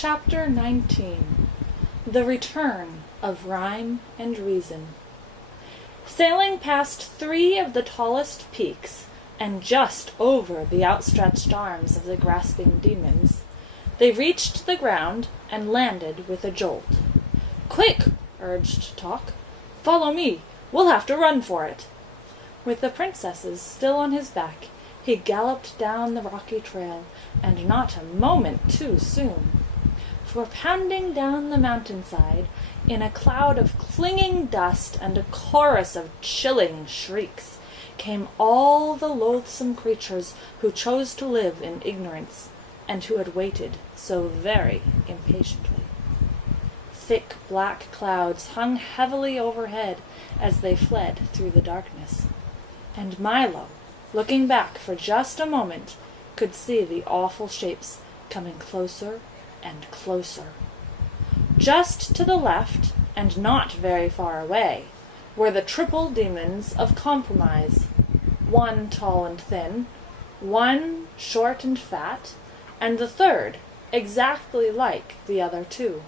Chapter 19 The Return of Rhyme and Reason. Sailing past 3 of the tallest peaks, and just over the outstretched arms of the grasping demons, they reached the ground and landed with a jolt. "Quick!" urged Tock. "Follow me. We'll have to run for it." With the princesses still on his back, he galloped down the rocky trail, and not a moment too soon. For pounding down the mountainside, in a cloud of clinging dust and a chorus of chilling shrieks, came all the loathsome creatures who chose to live in ignorance, and who had waited so very impatiently. Thick black clouds hung heavily overhead as they fled through the darkness, and Milo, looking back for just a moment, could see the awful shapes coming closer and closer. Just to the left, and not very far away, were the triple demons of compromise, one tall and thin, one short and fat, and the third exactly like the other 2.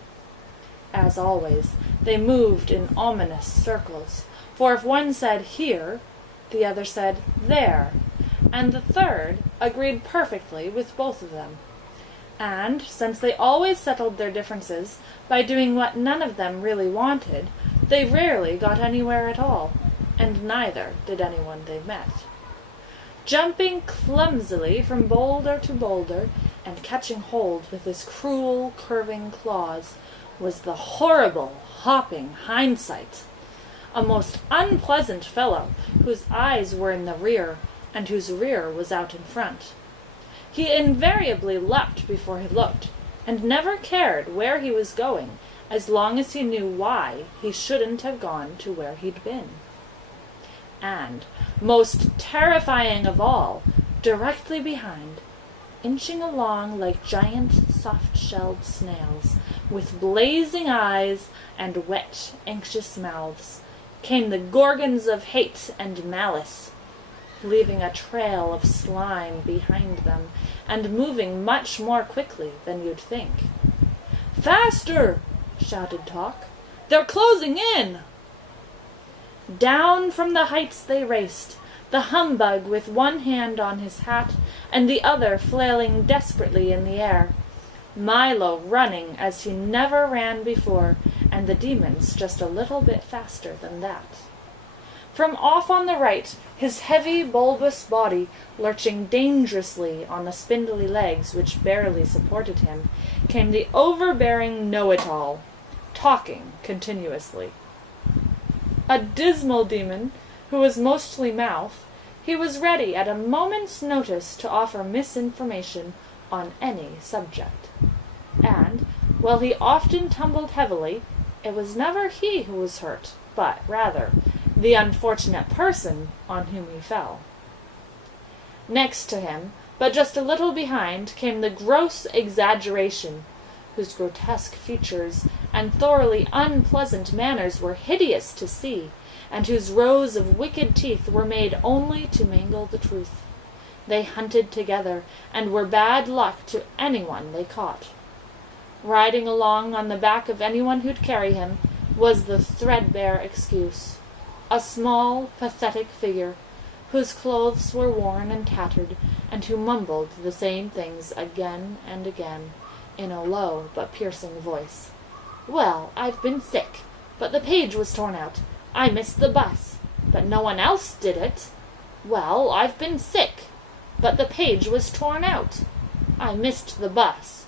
As always, they moved in ominous circles, for if one said here, the other said there, and the third agreed perfectly with both of them. And, since they always settled their differences by doing what none of them really wanted, they rarely got anywhere at all, and neither did anyone they met. Jumping clumsily from boulder to boulder, and catching hold with his cruel, curving claws, was the horrible, hopping Hindsight, a most unpleasant fellow, whose eyes were in the rear, and whose rear was out in front. He invariably leapt before he looked, and never cared where he was going, as long as he knew why he shouldn't have gone to where he'd been. And, most terrifying of all, directly behind, inching along like giant soft-shelled snails, with blazing eyes and wet, anxious mouths, came the Gorgons of hate and malice, leaving a trail of slime behind them, and moving much more quickly than you'd think. "Faster!" shouted Tock. "They're closing in!" Down from the heights they raced, the humbug with one hand on his hat and the other flailing desperately in the air, Milo running as he never ran before, and the demons just a little bit faster than that. From off on the right, his heavy, bulbous body lurching dangerously on the spindly legs which barely supported him, came the overbearing know-it-all, talking continuously. A dismal demon, who was mostly mouth, he was ready at a moment's notice to offer misinformation on any subject. And, while he often tumbled heavily, it was never he who was hurt, but, rather, the unfortunate person on whom he fell. Next to him, but just a little behind, came the gross exaggeration, whose grotesque features and thoroughly unpleasant manners were hideous to see, and whose rows of wicked teeth were made only to mangle the truth. They hunted together, and were bad luck to anyone they caught. Riding along on the back of anyone who'd carry him was the threadbare excuse, a small, pathetic figure, whose clothes were worn and tattered, and who mumbled the same things again and again, in a low but piercing voice. "Well, I've been sick, but the page was torn out. I missed the bus, but no one else did it. Well, I've been sick, but the page was torn out. I missed the bus,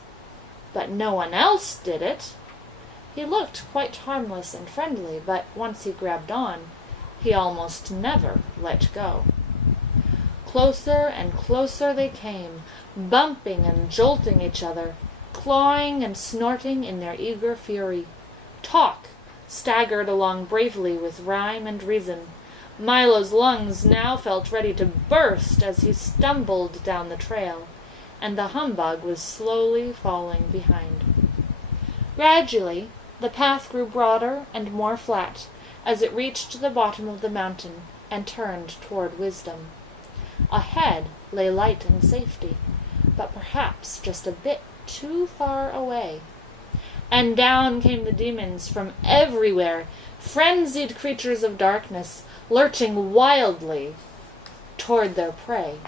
but no one else did it." He looked quite harmless and friendly, but once he grabbed on, he almost never let go. Closer and closer they came, bumping and jolting each other, clawing and snorting in their eager fury. Tock staggered along bravely with rhyme and reason. Milo's lungs now felt ready to burst as he stumbled down the trail, and the humbug was slowly falling behind. Gradually, the path grew broader and more flat, as it reached the bottom of the mountain and turned toward wisdom. Ahead lay light and safety, but perhaps just a bit too far away. And down came the demons from everywhere, frenzied creatures of darkness, lurching wildly toward their prey.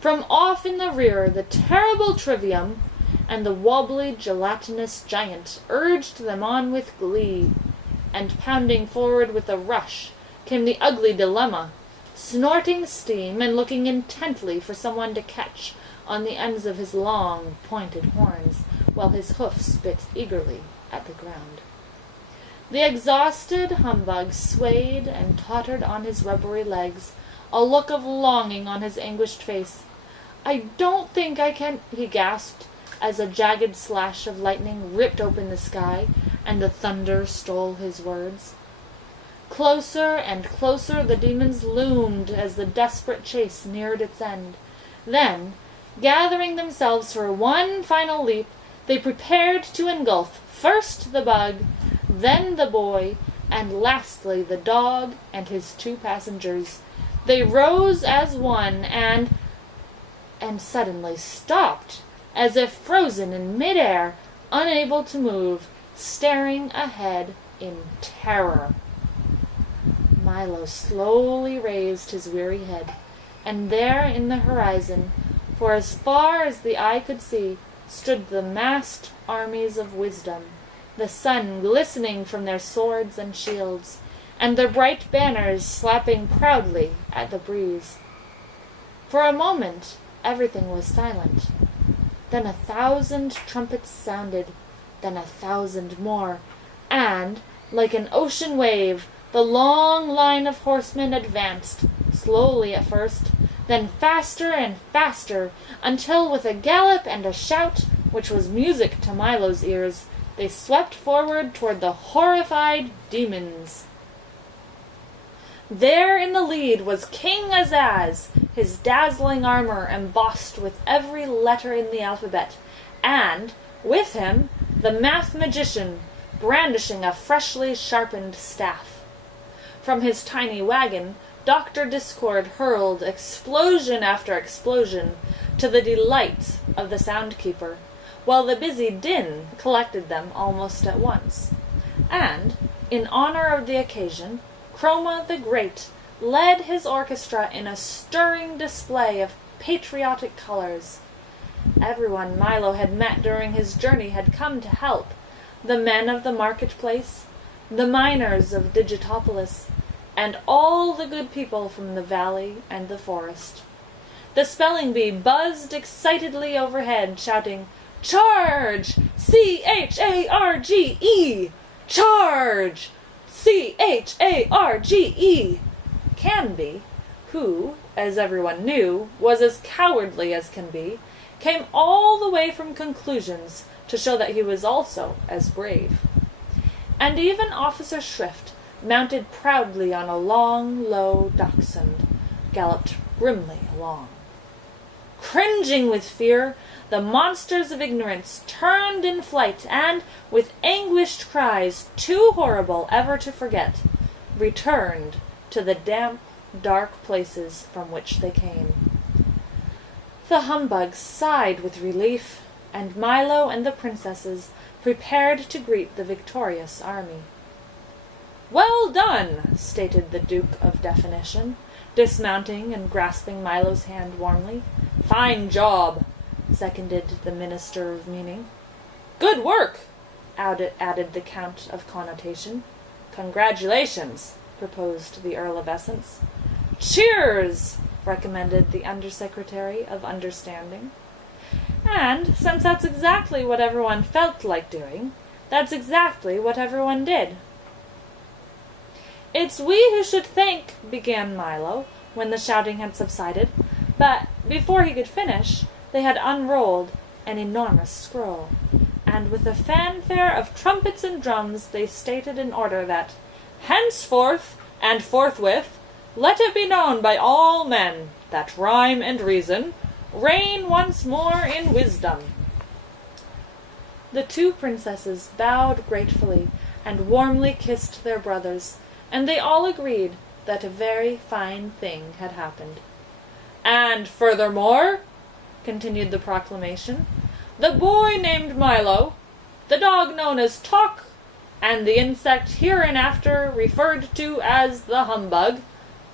From off in the rear, the terrible Trivium and the wobbly gelatinous giant urged them on with glee, and pounding forward with a rush came the ugly Dilemma, snorting steam and looking intently for someone to catch on the ends of his long, pointed horns, while his hoofs bit eagerly at the ground. The exhausted humbug swayed and tottered on his rubbery legs, a look of longing on his anguished face. "I don't think I can," he gasped, as a jagged slash of lightning ripped open the sky, and the thunder stole his words. Closer and closer the demons loomed as the desperate chase neared its end. Then, gathering themselves for one final leap, they prepared to engulf first the bug, then the boy, and lastly the dog and his 2 passengers. They rose as one and suddenly stopped, as if frozen in mid-air, unable to move, staring ahead in terror. Milo slowly raised his weary head, and there in the horizon, for as far as the eye could see, stood the massed armies of wisdom, the sun glistening from their swords and shields, and their bright banners slapping proudly at the breeze. For a moment everything was silent. Then 1,000 trumpets sounded, then 1,000 more, and, like an ocean wave, the long line of horsemen advanced, slowly at first, then faster and faster, until with a gallop and a shout, which was music to Milo's ears, they swept forward toward the horrified demons. There in the lead was King Azaz, his dazzling armor embossed with every letter in the alphabet, and, with him, the math magician, brandishing a freshly sharpened staff. From his tiny wagon, Dr. Discord hurled explosion after explosion, to the delight of the soundkeeper, while the busy din collected them almost at once. And, in honor of the occasion, Chroma the Great led his orchestra in a stirring display of patriotic colors. Everyone Milo had met during his journey had come to help, the men of the marketplace, the miners of Digitopolis, and all the good people from the valley and the forest. The spelling bee buzzed excitedly overhead, shouting, "Charge! C-H-A-R-G-E! Charge! C-H-A-R-G-E!" Canby, who, as everyone knew, was as cowardly as can be, came all the way from Conclusions to show that he was also as brave. And even Officer Shrift, mounted proudly on a long, low dachshund, galloped grimly along. Cringing with fear, the monsters of ignorance turned in flight and, with anguished cries too horrible ever to forget, returned to the damp, dark places from which they came. The humbugs sighed with relief, and Milo and the princesses prepared to greet the victorious army. "Well done," stated the Duke of Definition, dismounting and grasping Milo's hand warmly. "Fine job," seconded the Minister of Meaning. "Good work," added the Count of Connotation. "Congratulations," proposed the Earl of Essence. "Cheers," recommended the Undersecretary of Understanding. And, since that's exactly what everyone felt like doing, that's exactly what everyone did. "It's we who should thank," began Milo, when the shouting had subsided, but before he could finish, they had unrolled an enormous scroll, and with a fanfare of trumpets and drums they stated in order that, "Henceforth and forthwith, let it be known by all men that rhyme and reason reign once more in wisdom." The 2 princesses bowed gratefully and warmly kissed their brothers, and they all agreed that a very fine thing had happened. "And furthermore," continued the proclamation, the boy named Milo, the dog known as Talk, and the insect hereinafter referred to as the Humbug,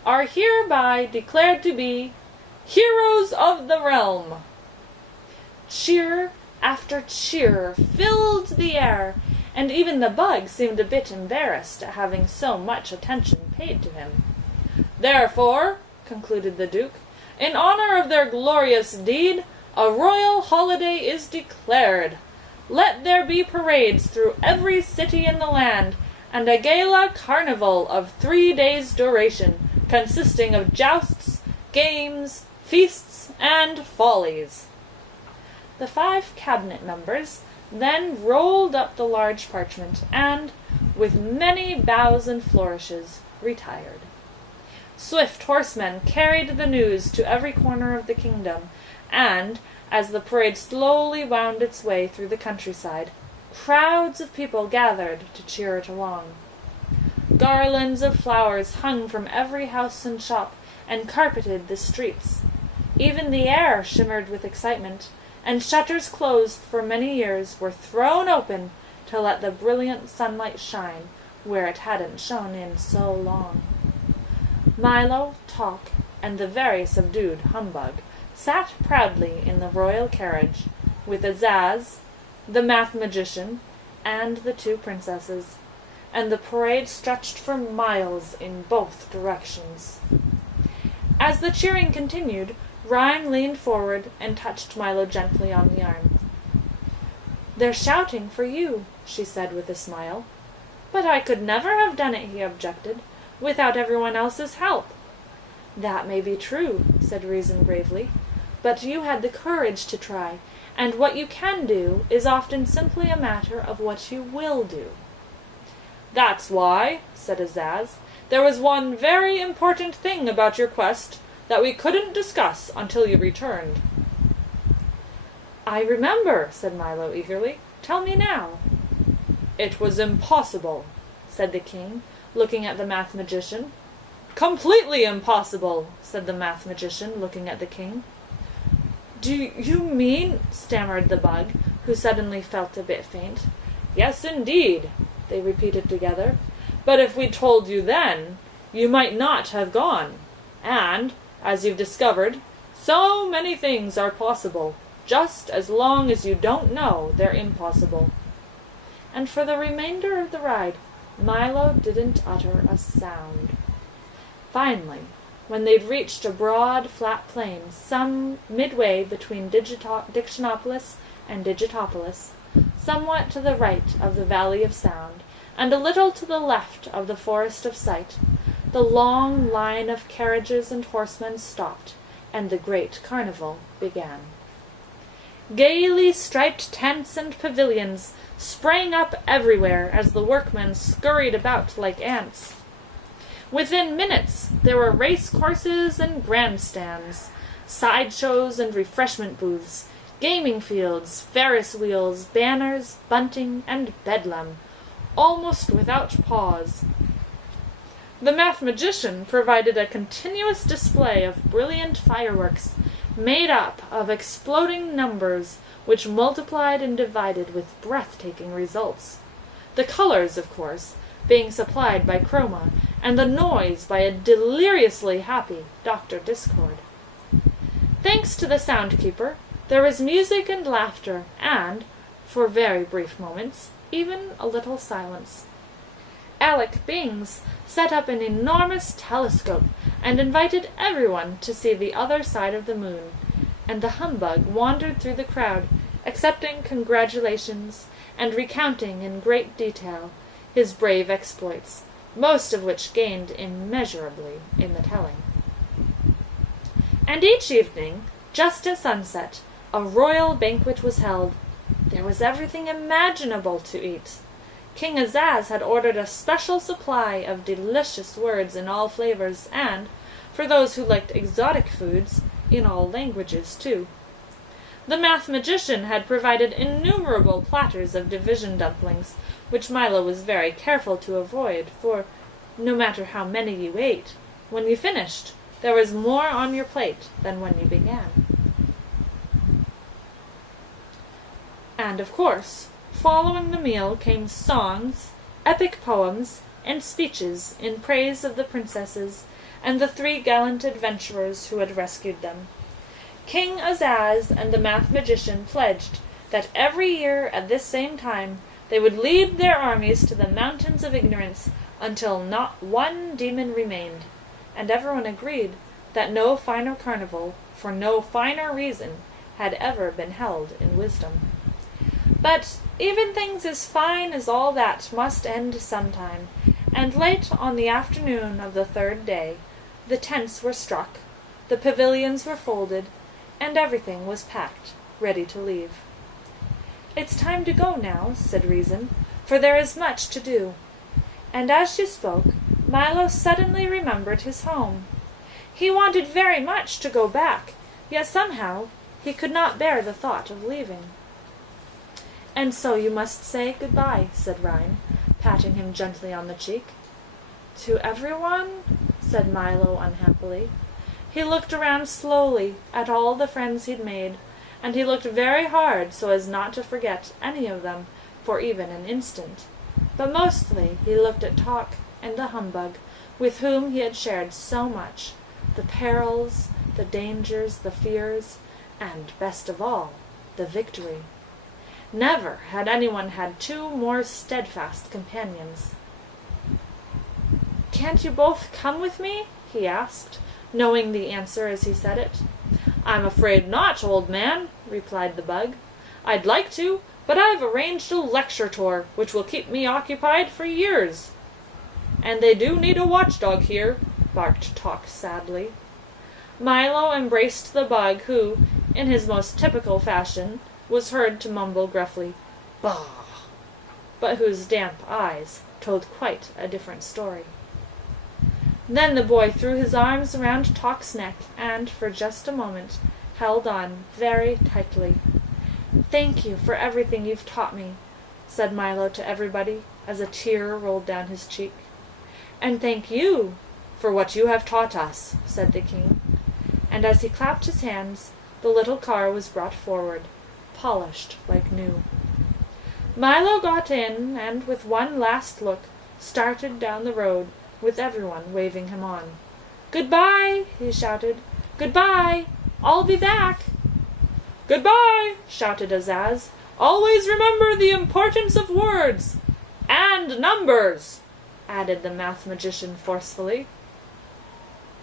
are hereby declared to be heroes of the realm. Cheer after cheer filled the air, and even the bug seemed a bit embarrassed at having so much attention paid to him. Therefore, concluded the Duke, in honor of their glorious deed, a royal holiday is declared. Let there be parades through every city in the land, and a gala carnival of 3 days' duration, consisting of jousts, games, feasts, and follies. The 5 cabinet members then rolled up the large parchment, and, with many bows and flourishes, retired. Swift horsemen carried the news to every corner of the kingdom, and, as the parade slowly wound its way through the countryside, crowds of people gathered to cheer it along. Garlands of flowers hung from every house and shop, and carpeted the streets. Even the air shimmered with excitement, and shutters closed for many years were thrown open to let the brilliant sunlight shine where it hadn't shone in so long. Milo, Talk, and the very subdued Humbug sat proudly in the royal carriage, with Azaz, the math-magician, and the 2 princesses, and the parade stretched for miles in both directions. As the cheering continued, Rhyme leaned forward and touched Milo gently on the arm. "They're shouting for you," she said with a smile. "But I could never have done it," he objected, "without everyone else's help." "That may be true," said Reason gravely, "but you had the courage to try, and what you can do is often simply a matter of what you will do." "That's why," said Azaz, "there was one very important thing about your quest that we couldn't discuss until you returned." "I remember," said Milo eagerly. "Tell me now." "It was impossible," said the king, looking at the math-magician. "Completely impossible," said the math-magician, looking at the king. "Do you mean—" stammered the bug, who suddenly felt a bit faint. "Yes, indeed," they repeated together. "But if we'd told you then, you might not have gone. And, as you've discovered, so many things are possible, just as long as you don't know they're impossible." And for the remainder of the ride, Milo didn't utter a sound. Finally, when they'd reached a broad, flat plain, some midway between Dictionopolis and Digitopolis, somewhat to the right of the Valley of Sound, and a little to the left of the Forest of Sight, the long line of carriages and horsemen stopped, and the great carnival began. Gaily striped tents and pavilions sprang up everywhere as the workmen scurried about like ants. Within minutes there were race-courses and grandstands, side-shows and refreshment booths, gaming fields, Ferris wheels, banners, bunting, and bedlam, almost without pause. The math-magician provided a continuous display of brilliant fireworks, made up of exploding numbers which multiplied and divided with breathtaking results. The colors, of course, being supplied by Chroma, and the noise by a deliriously happy Dr. Discord. Thanks to the sound-keeper, there was music and laughter, and, for very brief moments, even a little silence. Alec Bings set up an enormous telescope and invited everyone to see the other side of the moon, and the Humbug wandered through the crowd, accepting congratulations and recounting in great detail his brave exploits, most of which gained immeasurably in the telling. And each evening, just at sunset, a royal banquet was held. There was everything imaginable to eat. King Azaz had ordered a special supply of delicious words in all flavors, and, for those who liked exotic foods, in all languages too. The math-magician had provided innumerable platters of division dumplings, which Milo was very careful to avoid, for, no matter how many you ate, when you finished, there was more on your plate than when you began. And, of course, following the meal came songs, epic poems, and speeches in praise of the princesses and the 3 gallant adventurers who had rescued them. King Azaz and the math-magician pledged that every year at this same time they would lead their armies to the mountains of ignorance until not one demon remained, and everyone agreed that no finer carnival, for no finer reason, had ever been held in wisdom. But even things as fine as all that must end sometime, and late on the afternoon of the 3rd day, the tents were struck, the pavilions were folded, and everything was packed, ready to leave. "It's time to go now," said Reason, "for there is much to do." And as she spoke, Milo suddenly remembered his home. He wanted very much to go back, yet somehow he could not bear the thought of leaving. "And so you must say good-bye," said Rhyme, patting him gently on the cheek. "To everyone?" said Milo unhappily. He looked around slowly at all the friends he'd made, and he looked very hard so as not to forget any of them for even an instant. But mostly he looked at Talk and the Humbug, with whom he had shared so much, the perils, the dangers, the fears, and, best of all, the victory. Never had anyone had 2 more steadfast companions. "Can't you both come with me?" he asked, knowing the answer as he said it. "I'm afraid not, old man," replied the Bug. "I'd like to, but I've arranged a lecture tour, which will keep me occupied for years." "And they do need a watchdog here," barked Talk sadly. Milo embraced the Bug, who, in his most typical fashion, was heard to mumble gruffly, "Bah!" but whose damp eyes told quite a different story. Then the boy threw his arms around Talk's neck and, for just a moment, held on very tightly. "Thank you for everything you've taught me," said Milo to everybody, as a tear rolled down his cheek. "And thank you for what you have taught us," said the king. And as he clapped his hands, the little car was brought forward, polished like new. Milo got in, and with one last look, started down the road, with everyone waving him on. "Goodbye!" he shouted. "Goodbye! I'll be back!" "Goodbye!" shouted Azaz. "Always remember the importance of words! And numbers!" added the math-magician forcefully.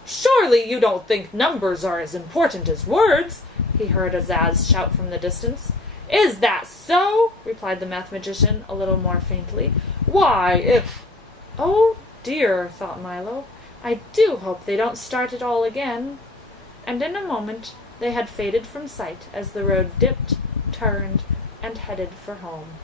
"Surely you don't think numbers are as important as words?" he heard Azaz shout from the distance. "Is that so?" replied the math-magician a little more faintly. "Why, if—" "Oh, dear," thought Milo, "I do hope they don't start it all again." And in a moment they had faded from sight as the road dipped, turned, and headed for home.